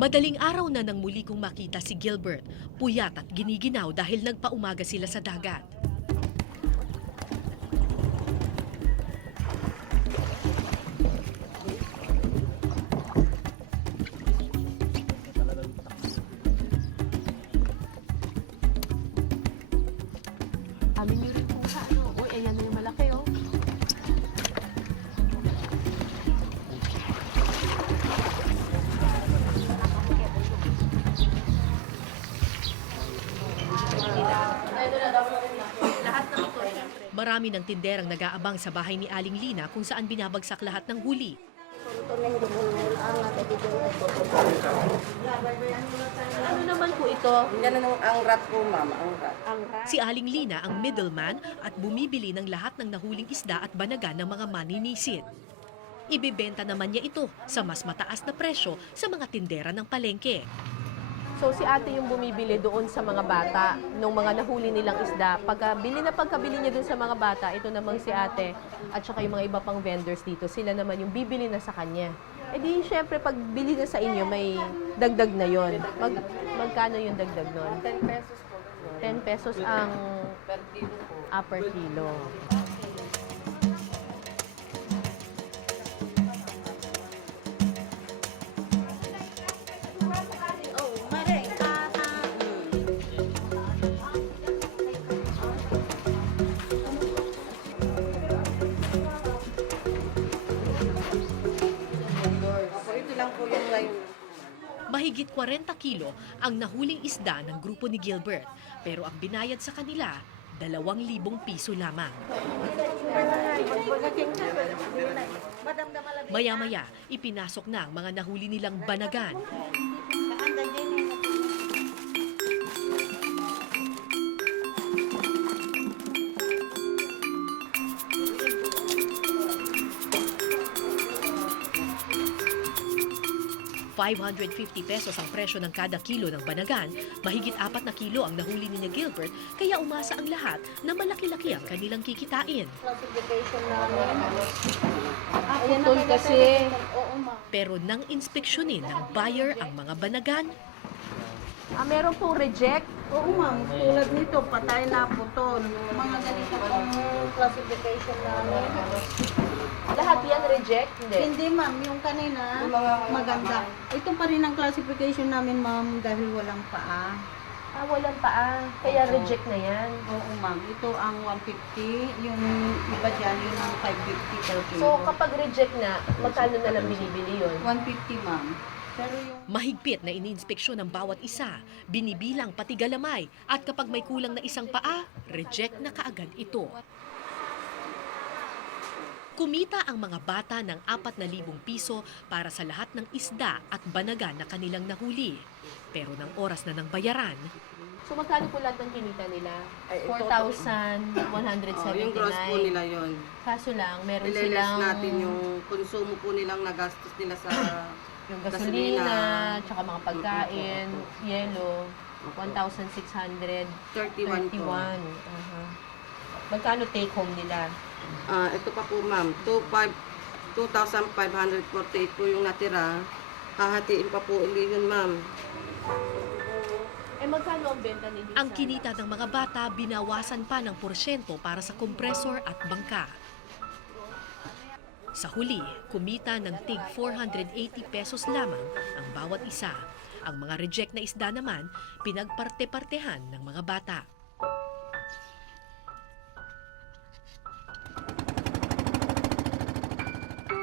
Madaling araw na nang muli kong makita si Gilbert, puyat at giniginaw dahil nagpaumaga sila sa dagat. Amin niyo rin po sa ano. Uy, ayan na yung malaki, oh. Marami ng tinderang nag-aabang sa bahay ni Aling Lina kung saan binabagsak lahat ng huli. Ano naman po ito? Yan ang rat po, ma'am, ang rat. Si Aling Lina ang middleman at bumibili ng lahat ng nahuling isda at banaga ng mga maninisid. Ibebenta naman niya ito sa mas mataas na presyo sa mga tindera ng palengke. So si ate yung bumibili doon sa mga bata nung mga nahuli nilang isda. Pagkabili niya doon sa mga bata, ito namang si ate at saka yung mga iba pang vendors dito, sila naman yung bibili na sa kanya. E di syempre pag bili na sa inyo, may dagdag na yon. Magkano yung dagdag nun? 10 pesos po. 10 pesos ang Per kilo po. per kilo. Opo, ito lang po yung ngayon. Mahigit 40 kilo ang nahuling isda ng grupo ni Gilbert, pero ang binayad sa kanila, 2,000 piso lamang. Maya-maya, ipinasok na ang mga nahuli nilang banagan. ₱550 ang presyo ng kada kilo ng banagan, mahigit 4 na kilo ang nahuli ni Gilbert, kaya umasa ang lahat na malaki-laki ang kanilang kikitain. Putol kasi. Pero nang inspeksyonin ng buyer ang mga banagan, Meron pong reject. Oo ma'am, tulad nito, patay na putol. Mga ganito pong classification namin. Lahat yan reject? Hindi. Hindi ma'am, yung kanina, maganda. Ito pa rin ang classification namin ma'am dahil walang paa. Walang paa. Kaya reject na yan. Oo ma'am, ito ang 150, yung iba dyan, yun ang 550 per kilo. So kapag reject na, magkano na lang binibili yun? 150 ma'am. Pero yung mahigpit na iniinspeksyon ng bawat isa, binibilang pati galamay, at kapag may kulang na isang paa, reject na kaagad ito. Kumita ang mga bata ng 4,000 piso para sa lahat ng isda at banaga na kanilang nahuli. Pero ng oras na ng bayaran, So magkano po lahat ng kinita nila? Ay, ito, 4,179. yung gross po nila yun. Kaso lang, meron Nileless silang natin yung konsumo po nilang nagastos nila sa yung gasolina, tsaka mga pagkain, yelo, 1,631. 31 po. Magkano take home nila? Ito pa po ma'am, 2,548 po yung natira. Hahatiin pa po uli yun ma'am. Magkano ang benta ninyo? ang kinita ng mga bata binawasan pa ng porsyento para sa kompresor at bangka. Sa huli, kumita ng tig 480 pesos lamang ang bawat isa. Ang mga reject na isda naman, pinagparte-partehan ng mga bata.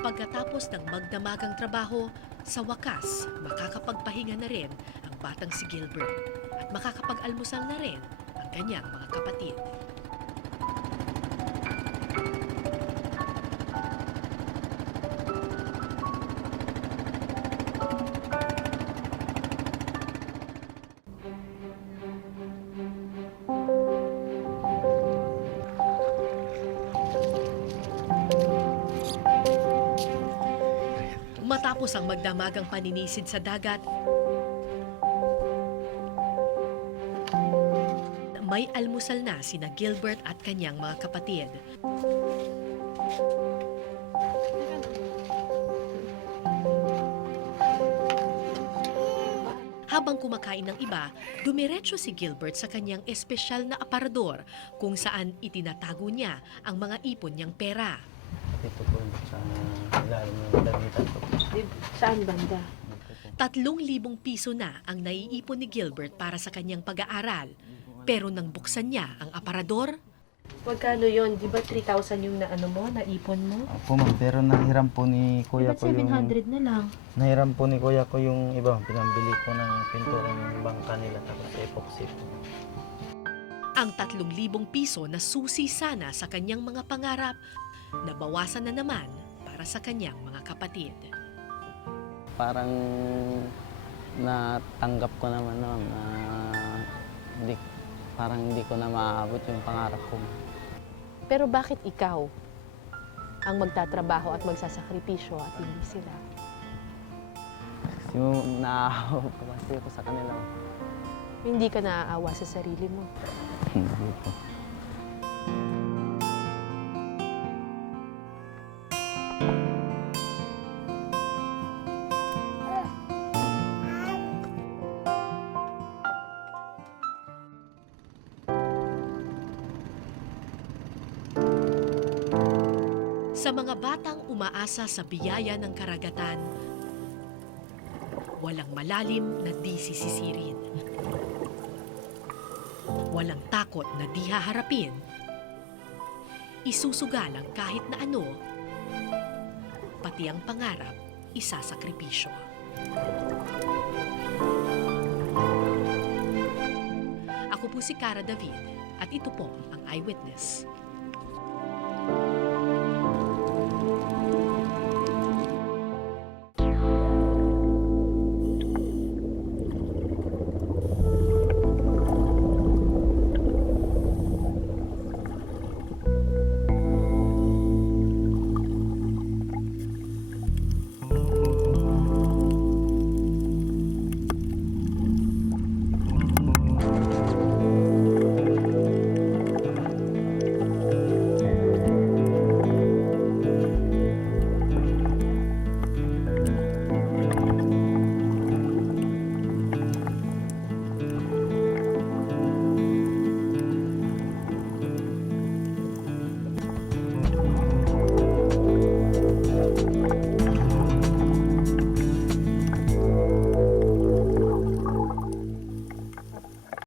Pagkatapos ng magdamagang trabaho, sa wakas, makakapagpahinga na rin ang batang si Gilbert at makakapag-almusal na rin ang kanyang mga kapatid. Matapos ang magdamagang paninisid sa dagat, may almusal na sina Gilbert at kanyang mga kapatid. Habang kumakain ng iba, dumiretso si Gilbert sa kanyang espesyal na aparador kung saan itinatago niya ang mga ipon niyang pera. Ito po sa ilalim ng damitan ko. Saan banda? 3,000 piso na ang naiipon ni Gilbert para sa kanyang pag-aaral. Pero nang buksan niya ang aparador, Magkano yon? Di ba 3,000 yung naipon mo? Opo ma'am, pero nahiram po ni kuya Ba't ko yung... 700 na lang? Nahiram po ni kuya ko yung iba. Pinambili ko ng pintura ng bangka nila tapos epoxy po. ang 3,000 piso na susi sana sa kanyang mga pangarap, nabawasan na naman para sa kanyang mga kapatid. Parang natanggap ko naman na parang hindi ko na maaabot yung pangarap ko. Pero bakit ikaw ang magtatrabaho at magsasakripisyo at hindi sila? Kasi naahaw ko kasi ako sa kanila. Hindi ka naaawa sa sarili mo. Hindi po. Sa mga batang umaasa sa biyaya ng karagatan, walang malalim na di sisisirin. Walang takot na di haharapin. Isusugalang kahit na ano, pati ang pangarap isasakripisyo. Ako po si Cara David at ito po ang Eyewitness.